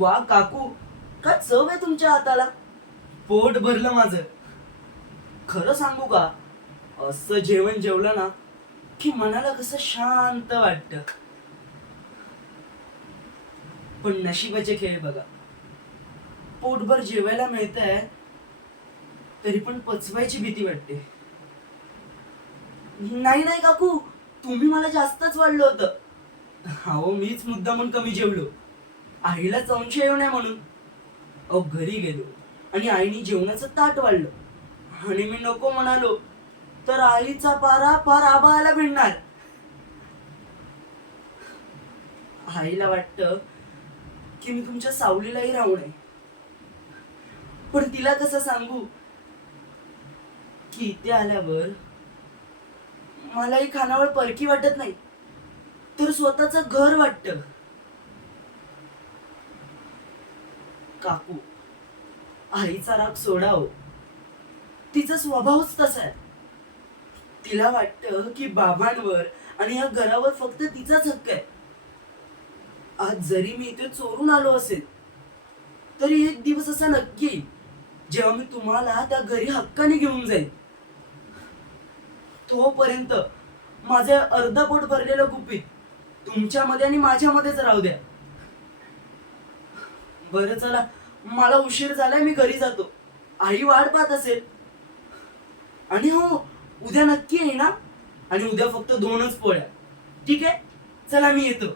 वा काकू, काय चव आहे तुमच्या हाताला. पोट भरलं माझं. खरं सांगू का, असं जेवण जेवलं ना की मनाला कसं शांत वाटतं. पण नशिबाचे खेळ बघा, पोटभर जेवायला मिळतंय तरी पण पचवायची भीती वाटते. नाही नाही काकू, तुम्ही मला जास्तच वाढलं होतं. अहो मीच मुद्दामून कमी जेवलो, आईला संशय येऊ नये म्हणून. अहो घरी गेलो आणि आईने जेवणाचं ताट वाढलं आणि मी नको म्हणालो तर आईचा पारा फार आबाळाला भिडणार. आईला वाटतं की मी तुमच्या सावलीलाही राहू नये, पण तिला कसं सांगू की इथे आल्यावर मलाही खानावळ परकी वाटत नाही, तर स्वतःचं घर वाटतं. काकू, आईचा राग सोडा हो. तिचा स्वभावच तसा आहे. तिला वाटतं की बाबांवर आणि या घरावर फक्त तिचाच हक्क आहे. आज जरी मी इथे चोरून आलो असेल तरी एक दिवस असा नक्की येईल जेव्हा मी तुम्हाला त्या घरी हक्काने घेऊन जाईल. तोपर्यंत माझे अर्ध पोट भरलेलं गुपित तुमच्यामध्ये आणि माझ्यामध्येच राहू द्या. बरं चला, मला उशीर झालाय, मी घरी जातो. आई वाट पाहत असेल. आणि हो, उद्या नक्की आहे ना. आणि उद्या फक्त 2च पोळ्या. ठीक आहे, चला मी येतो.